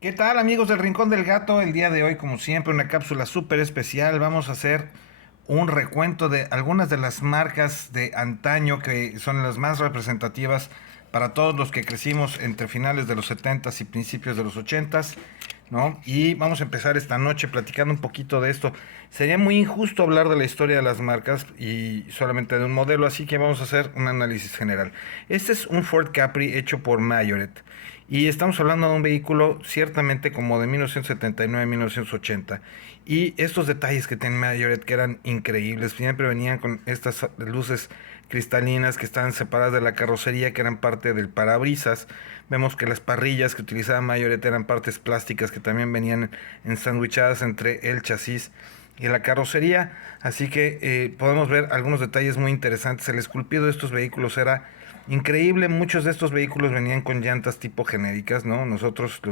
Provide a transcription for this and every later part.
¿Qué tal amigos del Rincón del Gato? El día de hoy, como siempre, una cápsula súper especial. Vamos a hacer un recuento de algunas de las marcas de antaño que son las más representativas para todos los que crecimos entre finales de los 70s y principios de los 80s, ¿no? Y vamos a empezar esta noche platicando un poquito de esto. Sería muy injusto hablar de la historia de las marcas y solamente de un modelo, así que vamos a hacer un análisis general. Este es un Ford Capri hecho por Mayoret. Y estamos hablando de un vehículo ciertamente como de 1979-1980. Y estos detalles que tiene Mayoret que eran increíbles, siempre venían con estas luces cristalinas que estaban separadas de la carrocería, que eran parte del parabrisas. Vemos que las parrillas que utilizaba Mayoret eran partes plásticas que también venían ensandwichadas entre el chasis y la carrocería. Así que podemos ver algunos detalles muy interesantes. El esculpido de estos vehículos era increíble. Muchos de estos vehículos venían con llantas tipo genéricas, ¿no? Nosotros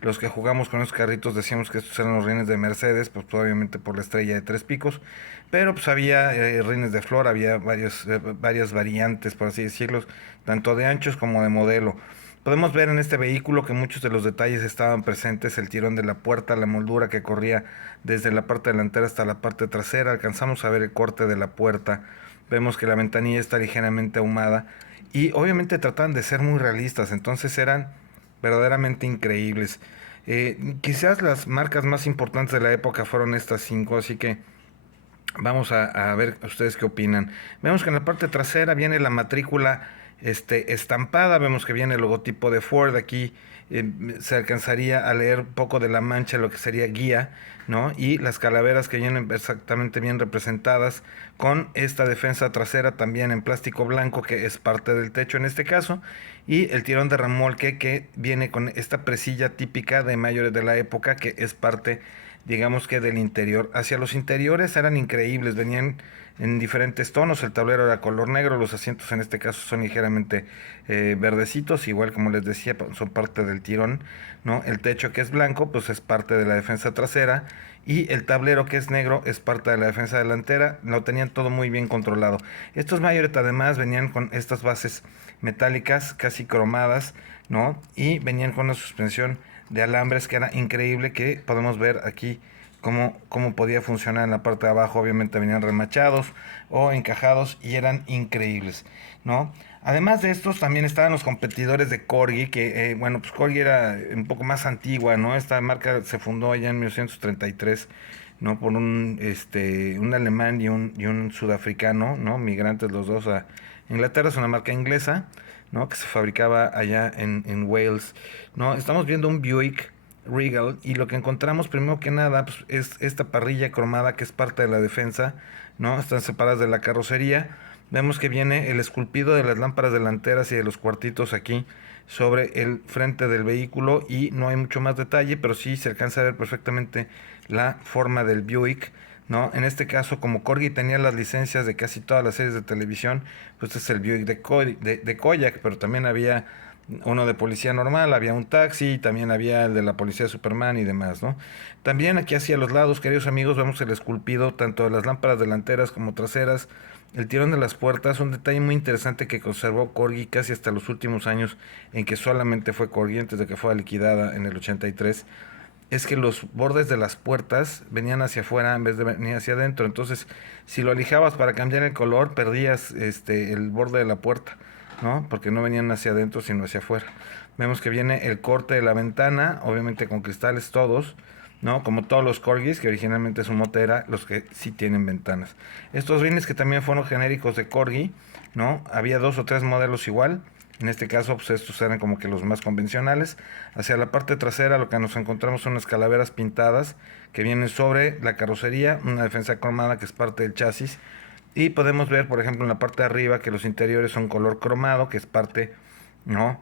los que jugamos con esos carritos decíamos que estos eran los rines de Mercedes, pues obviamente por la estrella de tres picos, pero pues había rines de flor, había varias variantes, por así decirlo, tanto de anchos como de modelo. Podemos ver en este vehículo que muchos de los detalles estaban presentes, el tirón de la puerta, la moldura que corría desde la parte delantera hasta la parte trasera, alcanzamos a ver el corte de la puerta, vemos que la ventanilla está ligeramente ahumada y obviamente trataban de ser muy realistas, entonces eran verdaderamente increíbles. Quizás las marcas más importantes de la época fueron estas cinco, así que vamos a ver ustedes qué opinan. Vemos que en la parte trasera viene la matrícula estampada, vemos que viene el logotipo de Ford aquí. Se alcanzaría a leer un poco de la mancha, lo que sería guía, ¿no? Y las calaveras que vienen exactamente bien representadas con esta defensa trasera también en plástico blanco que es parte del techo en este caso, y el tirón de remolque que viene con esta presilla típica de mayores de la época que es parte, digamos que del interior. Hacia los interiores eran increíbles, venían en diferentes tonos, el tablero era color negro, los asientos en este caso son ligeramente verdecitos, igual como les decía, son parte del tirón, ¿no? El techo que es blanco, pues es parte de la defensa trasera, y el tablero que es negro es parte de la defensa delantera, lo tenían todo muy bien controlado. Estos Mayoret además venían con estas bases metálicas casi cromadas, ¿no? Y venían con una suspensión de alambres que era increíble, que podemos ver aquí cómo podía funcionar en la parte de abajo. Obviamente venían remachados o encajados y eran increíbles, ¿no? Además de estos también estaban los competidores de Corgi, que bueno, pues Corgi era un poco más antigua, ¿no? Esta marca se fundó allá en 1933, ¿no? Por un alemán y un sudafricano, ¿no? Migrantes los dos a Inglaterra. Es una marca inglesa, ¿no? Que se fabricaba allá en Wales, ¿no? Estamos viendo un Buick Regal y lo que encontramos primero que nada pues, es esta parrilla cromada que es parte de la defensa, ¿no? Están separadas de la carrocería. Vemos que viene el esculpido de las lámparas delanteras y de los cuartitos aquí sobre el frente del vehículo y no hay mucho más detalle, pero sí se alcanza a ver perfectamente la forma del Buick, ¿no? En este caso, como Corgi tenía las licencias de casi todas las series de televisión, pues este es el Buick de Koyak, pero también había uno de policía normal, había un taxi, también había el de la policía de Superman y demás, ¿no? También aquí hacia los lados, queridos amigos, vemos el esculpido tanto de las lámparas delanteras como traseras, el tirón de las puertas, un detalle muy interesante que conservó Corgi casi hasta los últimos años en que solamente fue Corgi antes de que fuera liquidada en el 83, es que los bordes de las puertas venían hacia afuera en vez de venir hacia adentro. Entonces, si lo alijabas para cambiar el color, perdías el borde de la puerta, ¿no? Porque no venían hacia adentro, sino hacia afuera. Vemos que viene el corte de la ventana, obviamente con cristales todos, ¿no? Como todos los Corgis, que originalmente su mote era los que sí tienen ventanas. Estos rines que también fueron genéricos de Corgi, ¿no? Había dos o tres modelos igual. En este caso, pues estos eran como que los más convencionales. Hacia la parte trasera lo que nos encontramos son unas calaveras pintadas que vienen sobre la carrocería, una defensa cromada que es parte del chasis. Y podemos ver, por ejemplo, en la parte de arriba que los interiores son color cromado, que es parte, ¿no?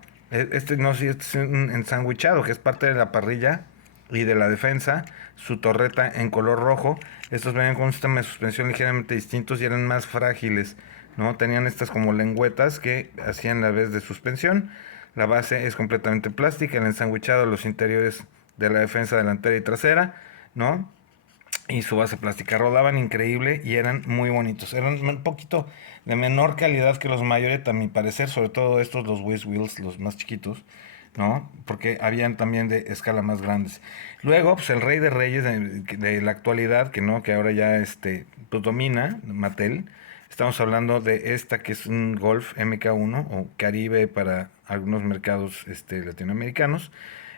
No sé, este es un ensanguichado, que es parte de la parrilla y de la defensa. Su torreta en color rojo. Estos venían con un sistema de suspensión ligeramente distintos y eran más frágiles, ¿no? Tenían estas como lengüetas que hacían la vez de suspensión. La base es completamente plástica, el ensanguichado de los interiores de la defensa delantera y trasera, ¿no? Y su base plástica. Rodaban increíble y eran muy bonitos. Eran un poquito de menor calidad que los mayores, a mi parecer, sobre todo estos, los Whiz Wheels, los más chiquitos, ¿no? Porque habían también de escala más grandes. Luego, pues el rey de reyes de la actualidad, que no, que ahora ya pues domina Mattel. Estamos hablando de esta que es un Golf MK1 o Caribe para algunos mercados latinoamericanos.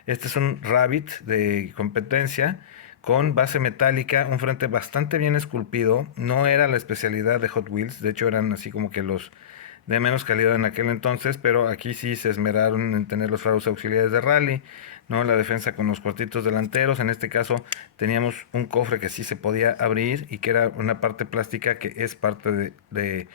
Este es un Rabbit de competencia con base metálica, un frente bastante bien esculpido. No era la especialidad de Hot Wheels, de hecho eran así como que los de menos calidad en aquel entonces, pero aquí sí se esmeraron en tener los faros auxiliares de rally, ¿no? La defensa con los cuartitos delanteros. En este caso teníamos un cofre que sí se podía abrir y que era una parte plástica que es parte de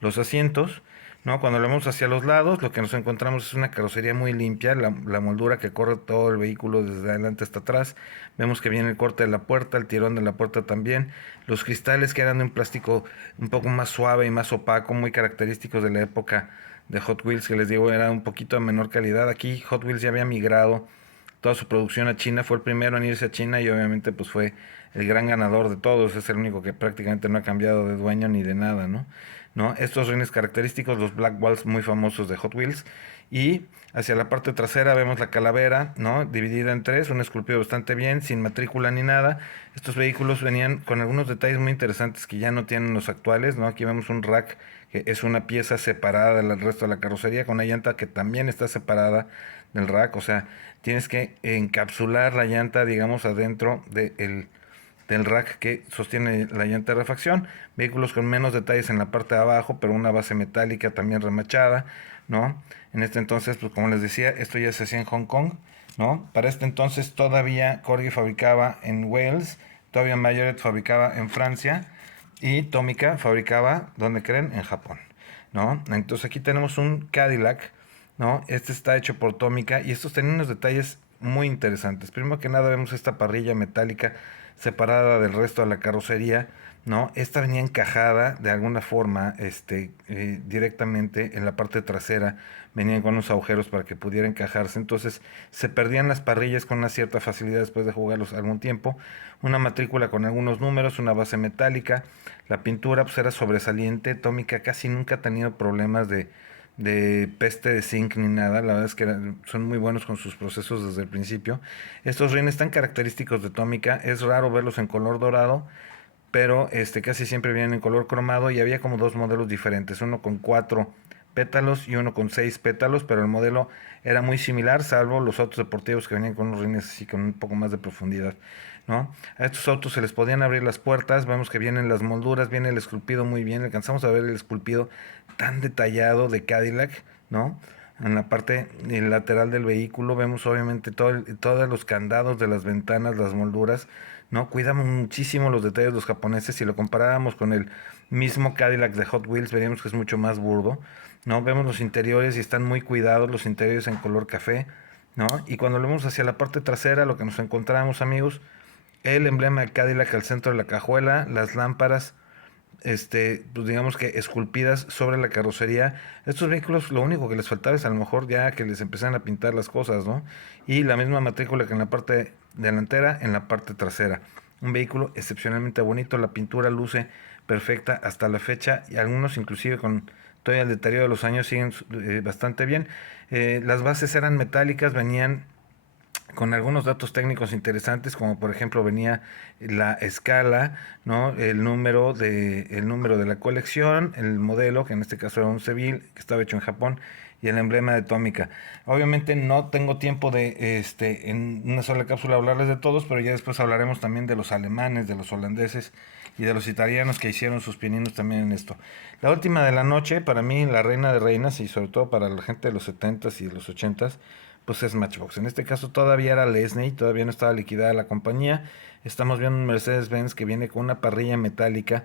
los asientos. ¿No? Cuando lo vemos hacia los lados, lo que nos encontramos es una carrocería muy limpia, la moldura que corre todo el vehículo desde adelante hasta atrás. Vemos que viene el corte de la puerta, el tirón de la puerta también. Los cristales que eran de un plástico un poco más suave y más opaco, muy característicos de la época de Hot Wheels, que les digo era un poquito de menor calidad. Aquí Hot Wheels ya había migrado toda su producción a China, fue el primero en irse a China y obviamente pues fue el gran ganador de todos, es el único que prácticamente no ha cambiado de dueño ni de nada, ¿no? ¿No? Estos rines característicos, los Black Balls muy famosos de Hot Wheels, y hacia la parte trasera vemos la calavera, ¿no? Dividida en tres, un esculpido bastante bien, sin matrícula ni nada. Estos vehículos venían con algunos detalles muy interesantes que ya no tienen los actuales, ¿no? Aquí vemos un rack que es una pieza separada del resto de la carrocería, con una llanta que también está separada del rack, o sea, tienes que encapsular la llanta, digamos, adentro del rack que sostiene la llanta de refacción. Vehículos con menos detalles en la parte de abajo, pero una base metálica también remachada, ¿no? En este entonces, pues como les decía, esto ya se hacía en Hong Kong, ¿no? Para este entonces todavía Corgi fabricaba en Wales, todavía Mayoret fabricaba en Francia y Tomica fabricaba, ¿dónde creen? En Japón, ¿no? Entonces aquí tenemos un Cadillac, ¿no? Este está hecho por Tomica y estos tienen unos detalles muy interesantes. Primero que nada vemos esta parrilla metálica separada del resto de la carrocería, ¿no? Esta venía encajada de alguna forma, directamente en la parte trasera, venían con unos agujeros para que pudiera encajarse, entonces se perdían las parrillas con una cierta facilidad después de jugarlos algún tiempo, una matrícula con algunos números, una base metálica, la pintura pues era sobresaliente, Tómica casi nunca ha tenido problemas de peste de zinc ni nada, la verdad es que son muy buenos con sus procesos desde el principio. Estos rines tan característicos de Tómica, es raro verlos en color dorado, pero casi siempre vienen en color cromado y había como dos modelos diferentes, uno con 4 pétalos y uno con 6 pétalos, pero el modelo era muy similar, salvo los autos deportivos que venían con unos rines así con un poco más de profundidad, ¿no? A estos autos se les podían abrir las puertas, vemos que vienen las molduras, viene el esculpido muy bien, alcanzamos a ver el esculpido tan detallado de Cadillac, ¿no? En la parte lateral del vehículo vemos obviamente todos los candados de las ventanas, las molduras, ¿no? Cuidamos muchísimo los detalles de los japoneses. Si lo comparáramos con el mismo Cadillac de Hot Wheels, veríamos que es mucho más burdo, ¿no? Vemos los interiores y están muy cuidados, los interiores en color café, ¿no? Y cuando lo vemos hacia la parte trasera, lo que nos encontramos, amigos, el emblema de Cadillac al centro de la cajuela, las lámparas, pues digamos que esculpidas sobre la carrocería. Estos vehículos lo único que les faltaba es a lo mejor ya que les empezaran a pintar las cosas, ¿no? Y la misma matrícula que en la parte delantera, en la parte trasera. Un vehículo excepcionalmente bonito, la pintura luce perfecta hasta la fecha y algunos inclusive con todo el deterioro de los años siguen bastante bien. Las bases eran metálicas, venían con algunos datos técnicos interesantes, como por ejemplo venía la escala, ¿no? El número de la colección, el modelo, que en este caso era un Seville, que estaba hecho en Japón, y el emblema de Tómica. Obviamente no tengo tiempo de en una sola cápsula hablarles de todos, pero ya después hablaremos también de los alemanes, de los holandeses y de los italianos que hicieron sus pininos también en esto. La última de la noche, para mí, la reina de reinas, y sobre todo para la gente de los 70s y de los 80s, pues es Matchbox. En este caso todavía era Lesney, todavía no estaba liquidada la compañía. Estamos viendo un Mercedes-Benz que viene con una parrilla metálica,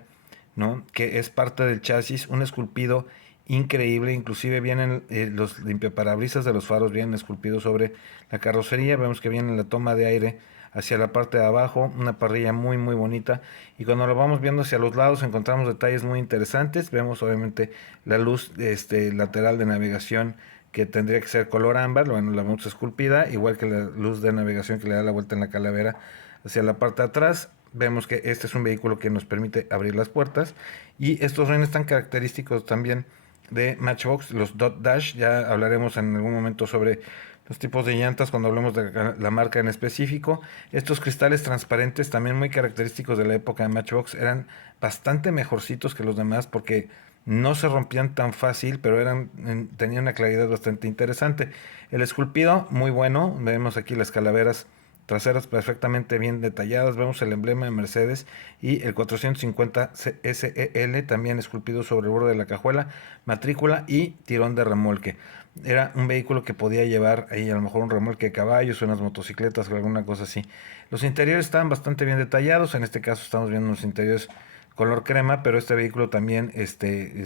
¿no? Que es parte del chasis, un esculpido increíble, inclusive vienen los limpiaparabrisas de los faros vienen esculpidos sobre la carrocería, vemos que viene la toma de aire hacia la parte de abajo, una parrilla muy muy bonita, y cuando lo vamos viendo hacia los lados encontramos detalles muy interesantes, vemos obviamente la luz lateral de navegación que tendría que ser color ámbar, bueno, la vemos esculpida, igual que la luz de navegación que le da la vuelta en la calavera hacia la parte de atrás. Vemos que este es un vehículo que nos permite abrir las puertas y estos rines tan característicos también de Matchbox, los Dot Dash, ya hablaremos en algún momento sobre los tipos de llantas cuando hablamos de la marca en específico. Estos cristales transparentes, también muy característicos de la época de Matchbox, eran bastante mejorcitos que los demás porque no se rompían tan fácil, pero tenían una claridad bastante interesante. El esculpido, muy bueno. Vemos aquí las calaveras traseras perfectamente bien detalladas. Vemos el emblema de Mercedes y el 450 SEL también esculpido sobre el borde de la cajuela, matrícula y tirón de remolque. Era un vehículo que podía llevar ahí a lo mejor un remolque de caballos, unas motocicletas o alguna cosa así. Los interiores estaban bastante bien detallados. En este caso estamos viendo unos interiores color crema, pero este vehículo también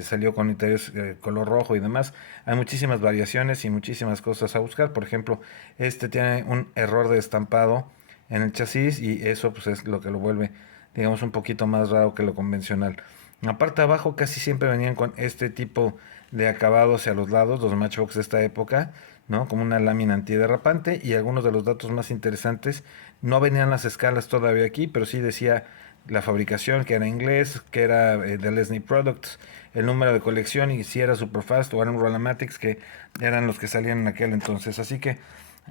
salió con interiores color rojo y demás. Hay muchísimas variaciones y muchísimas cosas a buscar. Por ejemplo, este tiene un error de estampado en el chasis y eso pues es lo que lo vuelve, digamos, un poquito más raro que lo convencional. La parte de abajo casi siempre venían con este tipo de acabado hacia los lados, los Matchbox de esta época, ¿no? Como una lámina antiderrapante, y algunos de los datos más interesantes, no venían las escalas todavía aquí, pero sí decía la fabricación, que era inglés, que era de Lesney Products, el número de colección y si era Superfast o eran Rollamatics, que eran los que salían en aquel entonces. Así que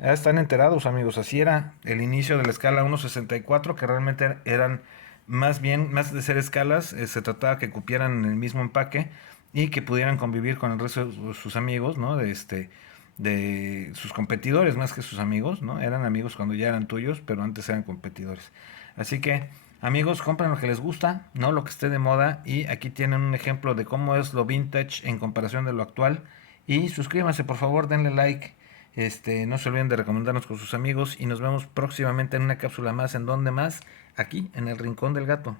ya están enterados, amigos. Así era el inicio de la escala 1.64, que realmente eran más bien, más de ser escalas, se trataba que cupieran en el mismo empaque y que pudieran convivir con el resto de sus amigos, ¿no? De sus competidores más que sus amigos, ¿no? Eran amigos cuando ya eran tuyos, pero antes eran competidores. Así que, amigos, compren lo que les gusta, no lo que esté de moda, y aquí tienen un ejemplo de cómo es lo vintage en comparación de lo actual. Y suscríbanse, por favor, denle like. No se olviden de recomendarnos con sus amigos y nos vemos próximamente en una cápsula más. ¿En dónde más? Aquí, en el Rincón del Gato.